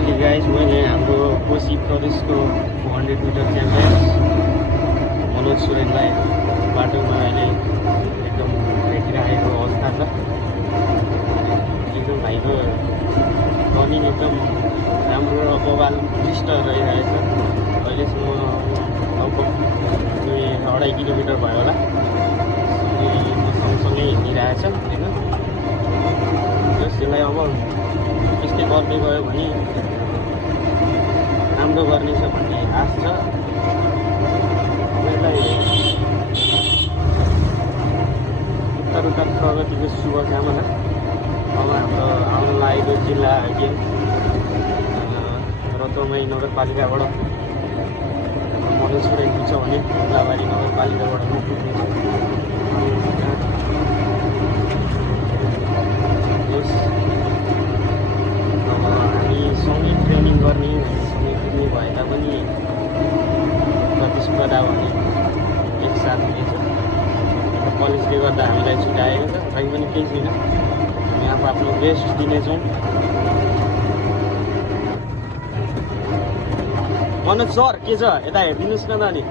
Finally guys मैले हाम्रो कोशी प्रदेशको 400 मिटर च्याम्पियन मनोज सुरेनलाई बाटोमा अहिले एकदम भेटिरहेको अवस्था छ। एकदम भाइको रनिङ एकदम राम्रो र बवाल उत्कृष्ट रहिरहेछ। अहिलेसम्म लगभग 2.5 किलोमिटर भयो होला सँगसँगै हिँडिरहेछ होइन। त्यसलाई अब यस्तै गर्दै गयो भने राम्रो गर्नेछ भन्ने आश छ। यसलाई उत्तर प्रगतिको शुभकामना। अब हाम्रो आउन लागेको जिल्ला गेम रतनमाई नगरपालिकाबाट मनोज सुरेन पुग्छ भने हुम्लाबारी नगरपालिकाबाट म पुग्नेछु। हामी सँगै ट्रेनिङ गर्ने सँगै कुद्ने भए तापनि प्रतिस्पर्धा भने एकसाथ हुनेछ। कलेजले गर्दा हामीलाई छुट्याएको छ, तै पनि केही छैन, हामी आफ्नो बेस्ट दिनेछौँ। मनोज सर के छ यता हेरिदिनुहोस् न त नि।